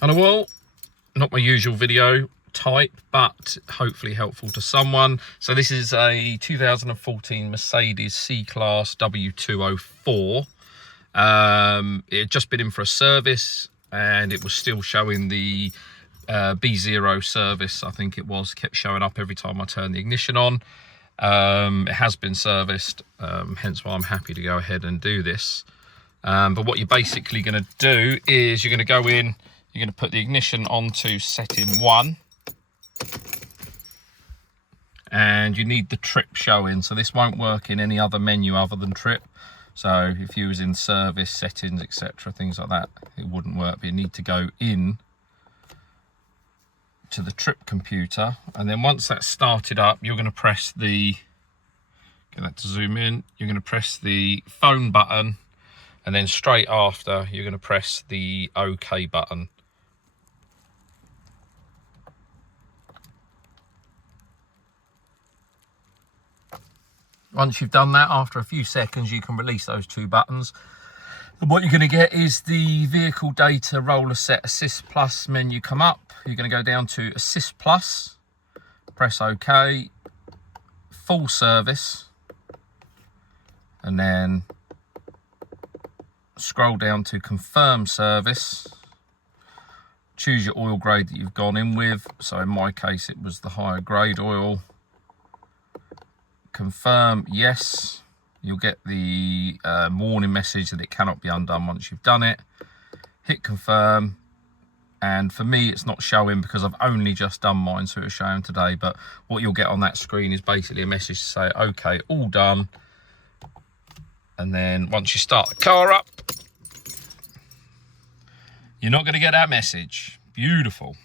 And well, not my usual video type, but hopefully helpful to someone. So this is a 2014 Mercedes C-class W204. It had just been in for a service and it was still showing the B0 service, I think it was, kept showing up every time I turned the ignition on. It has been serviced, hence why I'm happy to go ahead and do this. But what you're basically going to do is you're going to go in, you're going to put the ignition onto setting 1. And you need the trip showing, so this won't work in any other menu other than trip. So if you was in service, settings, etc., things like that, it wouldn't work. But you need to go in to the trip computer, and then once that's started up, you're going to press the, get that to zoom in, you're going to press the phone button, and then straight after you're going to press the OK button. Once you've done that, after a few seconds, you can release those 2 buttons. And what you're going to get is the vehicle data roller set assist plus menu come up. You're going to go down to assist plus, press OK, full service, and then scroll down to confirm service. Choose your oil grade that you've gone in with. So in my case, it was the higher grade oil. Confirm yes. You'll get the warning message that it cannot be undone once you've done it. Hit confirm, and for me it's not showing because I've only just done mine, so it'll show them today. But what you'll get on that screen is basically a message to say okay, all done. And then once you start the car up, you're not going to get that message. Beautiful.